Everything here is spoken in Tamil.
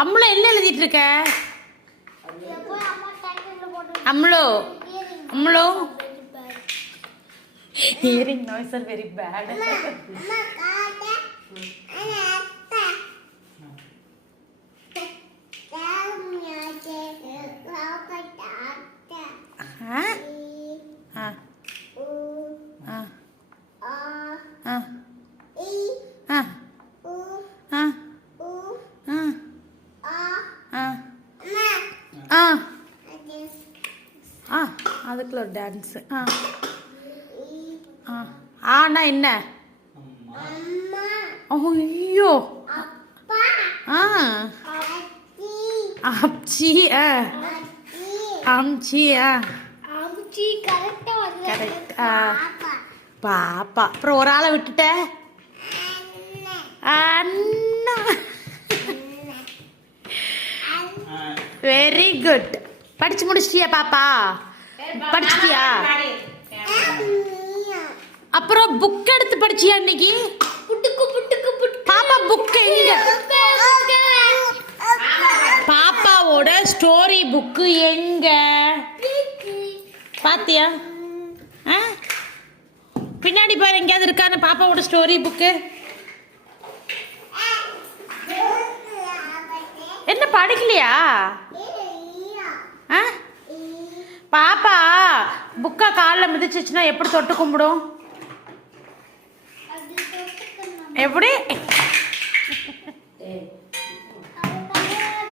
அம்முளோ என்ன எழுதிட்டு இருக்க? அம்முளோ அம்முளோ hearing noise are very bad. அதுக்குள்ள ஒரு டான்ஸ். ஆனா என்ன? ஐயோ அப்சி அம்சி கரெக்ட். பாப்பா. அப்புறம் ஒரு ஆளை விட்டுட்ட. அண்ணா. Very good. படிச்சு முடிச்சிட்டியா பாப்பா? படிச்சிட்டியா? அப்புறம் புக் எடுத்து படிச்சியா இன்னைக்கு? பாப்பா புக் எங்க? பாப்பாவோட ஸ்டோரி புக்கு எங்க பாத்தியா? பின்னாடி பாரு, எங்கேயாவது இருக்கான்னு பாப்பாவோட ஸ்டோரி புக்கு. என்ன படிக்கலையா? பாப்பா புக்கா காலில் மிதிச்சிச்சுன்னா எப்படி தொட்டு கும்பிடும்? எப்படி?